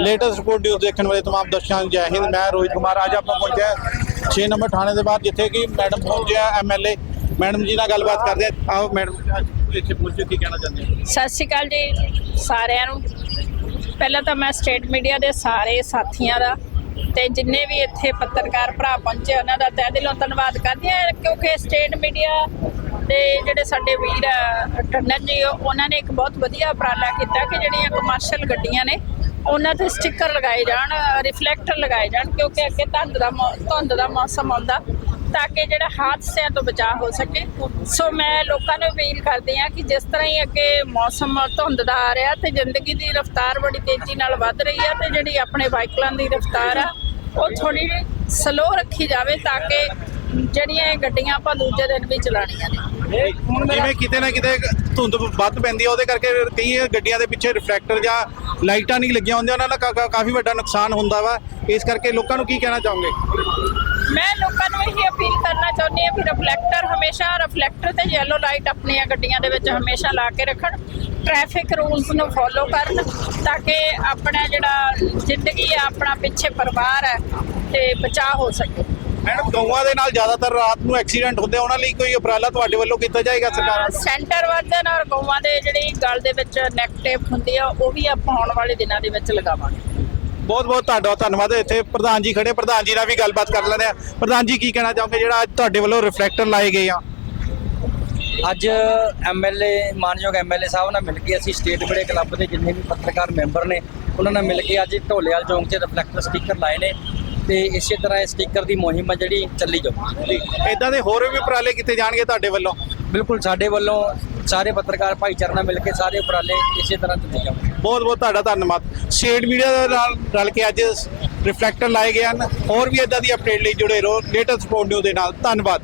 Latest report news ਦੇਖਣ ਵਾਲੇ तमाम ਦਰਸ਼ਕਾਂ ਨੂੰ ਜੈ ਹਿੰਦ ਮੈਂ ਰੋਹਿਤ ਕੁਮਾਰ ਅੱਜ ਆਪਾਂ ਪਹੁੰਚਿਆ 6 ਨੰਬਰ ਥਾਣੇ ਦੇ ਬਾਹਰ ਜਿੱਥੇ ਕਿ ਮੈਡਮ ਪਹੁੰਚਿਆ ਐਮਐਲਏ ਮੈਡਮ ਜੀ ਨਾਲ ਗੱਲਬਾਤ ਕਰਦੇ ਆ ਆਓ ਮੈਡਮ ਅੱਜ ਇੱਥੇ ਪਹੁੰਚੇ ਕੀ ਕਹਿਣਾ ਚਾਹੁੰਦੇ ਹੋ ਸਤਿ ਸ਼੍ਰੀ ਅਕਾਲ ਜੀ ਸਾਰਿਆਂ ਨੂੰ ਪਹਿਲਾਂ ਤਾਂ ਮੈਂ ਸਟੇਟ ਮੀਡੀਆ ਦੇ ਸਾਰੇ ਸਾਥੀਆਂ ਦਾ ਤੇ ਜਿੰਨੇ ਵੀ ਇੱਥੇ ਪੱਤਰਕਾਰ ਭਰਾ ਪਹੁੰਚੇ ਉਹਨਾਂ ਦਾ ਤਹਿ ਦਿਲੋਂ ਧੰਨਵਾਦ ਕਰਦੀ ਹਾਂ ਕਿਉਂਕਿ ਸਟੇਟ ਮੀਡੀਆ ਦੇ ਜਿਹੜੇ ਸਾਡੇ ਵੀਰ ਆ, ਟੰਡਨ ਜੀ ਉਹਨਾਂ ਨੇ ਇੱਕ ਬਹੁਤ ਵਧੀਆ ਉਪਰਾਲਾ ਕੀਤਾ ਕਿ ਜਿਹੜੀਆਂ ਕਮਰਸ਼ੀਅਲ ਗੱਡੀਆਂ ਨੇ ਉਹਨਾਂ ਤੇ ਸਟicker ਲਗਾਏ ਜਾਣ ਰਿਫਲੈਕਟਰ ਲਗਾਏ ਜਾਣ, ਕਿਉਂਕਿ ਅੱਗੇ ਧੁੰਦ ਦਾ ਮੌ- ਧੁੰਦ ਦਾ ਮੌਸਮ ਆਉਂਦਾ, ਤਾਂ ਕਿ ਜਿਹੜਾ ਹਾਦਸਿਆਂ ਤੋਂ ਬਚਾਅ ਹੋ ਸਕੇ। ਸੋ ਮੈਂ ਲੋਕਾਂ ਨੂੰ ਅਪੀਲ ਕਰਦੀ ਹਾਂ ਕਿ ਜਿਸ ਤਰ੍ਹਾਂ ਹੀ ਅੱਗੇ ਮੌਸਮ ਧੁੰਦ ਦਾ ਆ ਰਿਹਾ ਤੇ ਜ਼ਿੰਦਗੀ ਦੀ ਰਫ਼ਤਾਰ ਬੜੀ ਤੇਜ਼ੀ ਨਾਲ ਵੱਧ ਰਹੀ ਆ ਤੇ ਜਿਹੜੀ ਆਪਣੇ ਵਾਹੀਕਲਾਂ ਦੀ ਰਫ਼ਤਾਰ ਆ, ਉਹ ਥੋੜੀ ਸਲੋ ਰੱਖੀ ਜਾਵੇ ਤਾਂ ਕਿ ਜਿਹੜੀਆਂ ਇਹ ਗੱਡੀਆਂ ਆਪਾਂ ਦੂਜੇ ਦਿਨ ਵੀ ਚਲਾਉਣੀਆਂ ਨੇ। ਜਿਵੇਂ ਕਿਤੇ ਨਾ ਕਿਤੇ ਧੁੰਦ ਵੱਧ ਪੈਂਦੀ ਹੈ ਉਹਦੇ ਕਰਕੇ ਕਈ ਗੱਡੀਆਂ ਦੇ ਪਿੱਛੇ ਰਿਫਲੈਕਟਰ ਜਾਂ ਲਾਈਟਾਂ ਨਹੀਂ ਲੱਗੀਆਂ ਹੁੰਦੀਆਂ, ਉਹਨਾਂ ਨਾਲ ਕਾਫੀ ਵੱਡਾ ਨੁਕਸਾਨ ਹੁੰਦਾ ਵਾ। ਇਸ ਕਰਕੇ ਲੋਕਾਂ ਨੂੰ ਕੀ ਕਹਿਣਾ ਚਾਹੋਗੇ? ਮੈਂ ਲੋਕਾਂ ਨੂੰ ਇਹ ਅਪੀਲ ਕਰਨਾ ਚਾਹੁੰਦੀ ਹਾਂ ਕਿ ਰਿਫਲੈਕਟਰ ਹਮੇਸ਼ਾ ਰਿਫਲੈਕਟਰ ਤੇ ਯੈਲੋ ਲਾਈਟ ਆਪਣੀਆਂ ਗੱਡੀਆਂ ਦੇ ਵਿੱਚ ਹਮੇਸ਼ਾ ਲਾ ਕੇ ਰੱਖਣ। ਟ੍ਰੈਫਿਕ ਰੂਲਸ ਨੂੰ ਫੋਲੋ ਕਰਨ ਤਾਂ ਕਿ ਆਪਣਾ ਜਿਹੜਾ ਜ਼ਿੰਦਗੀ ਹੈ ਆਪਣਾ ਪਿੱਛੇ ਪਰਿਵਾਰ ਹੈ ਤੇ ਬਚਾਅ ਹੋ ਸਕੇ। ਮੈਡਮ ਗਊਆਂ ਦੇ ਨਾਲ ਜ਼ਿਆਦਾਤਰ ਰਾਤ ਨੂੰ ਐਕਸੀਡੈਂਟ ਹੁੰਦੇ ਉਹਨਾਂ ਲਈ ਕੋਈ ਉਪਰਾਲਾ ਤੁਹਾਡੇ ਵੱਲੋਂ ਕੀਤਾ ਜਾਏਗਾ ਸਰਕਾਰ ਵੱਲੋਂ? ਸੈਂਟਰ ਵਰਜਨ ਔਰ ਗਊਆਂ ਦੇ ਜਿਹੜੀ ਗਲ ਦੇ ਵਿੱਚ ਨੈਕ ਟੇਪ ਹੁੰਦੀ ਆ ਉਹ ਵੀ ਆਪਾਂ ਆਉਣ ਵਾਲੇ ਦਿਨਾਂ ਦੇ ਵਿੱਚ ਲਗਾਵਾਂਗੇ। ਬਹੁਤ ਬਹੁਤ ਤੁਹਾਡਾ ਧੰਨਵਾਦ। ਇੱਥੇ ਪ੍ਰਧਾਨ ਜੀ ਖੜੇ ਪ੍ਰਧਾਨ ਜੀ ਨਾਲ ਵੀ ਗੱਲਬਾਤ ਕਰ ਲੈਂਦੇ ਆ ਪ੍ਰਧਾਨ ਜੀ ਕੀ ਕਹਿਣਾ ਚਾਹੋਗੇ? ਜਿਹੜਾ ਅੱਜ ਤੁਹਾਡੇ ਵੱਲੋਂ ਰਿਫਲੈਕਟਰ ਲਾਏ ਗਏ ਆ। ਅੱਜ ਐਮਐਲਏ ਮਾਨਯੋਗ ਐਮਐਲਏ ਸਾਹਿਬ ਨਾਲ ਮਿਲ ਕੇ ਅਸੀਂ ਸਟੇਟ ਬੜੇ ਕਲੱਬ ਦੇ ਜਿੰਨੇ ਵੀ ਪੱਤਰਕਾਰ ਮੈਂਬਰ ਨੇ ਉਹਨਾਂ ਨਾਲ ਮਿਲ ਕੇ ਅੱਜ ਢੋਲੇਵਾਲ ਚੌਂਕ 'ਚ ਰਿਫਲੈਕਟਰ ਸਟicker ਲਾਏ ਨੇ। ਤੇ ਇਸੇ ਤਰ੍ਹਾਂ ਇਹ ਸਟicker ਦੀ ਮੁਹਿੰਮ ਆ ਜਿਹੜੀ ਚੱਲੀ ਜਾਊ। ਇਦਾਂ ਦੇ ਹੋਰ ਵੀ ਉਪਰਾਲੇ ਕੀਤੇ ਜਾਣਗੇ ਤੁਹਾਡੇ ਵੱਲੋਂ? ਬਿਲਕੁਲ ਸਾਡੇ ਵੱਲੋਂ ਸਾਰੇ ਪੱਤਰਕਾਰ ਭਾਈਚਾਰੇ ਨਾਲ ਮਿਲ ਕੇ ਸਾਰੇ ਉਪਰਾਲੇ ਇਸੇ ਤਰ੍ਹਾਂ ਚੱਲੇ ਜਾਊ। ਬਹੁਤ ਬਹੁਤ ਤੁਹਾਡਾ ਧੰਨਵਾਦ। ਸਟੇਟ ਮੀਡੀਆ ਦੇ ਨਾਲ ਰਲ ਕੇ ਅੱਜ ਰਿਫਲੈਕਟਰ ਲਾਏ ਗਏ ਹਨ। ਹੋਰ ਵੀ ਇਦਾਂ ਦੀ ਅਪਡੇਟ ਲਈ ਜੁੜੇ ਰਹੋ। ਲੇਟੈਸਟ ਰਿਪੋਰਟ ਨਿਊਜ਼ ਦੇ ਨਾਲ। ਧੰਨਵਾਦ।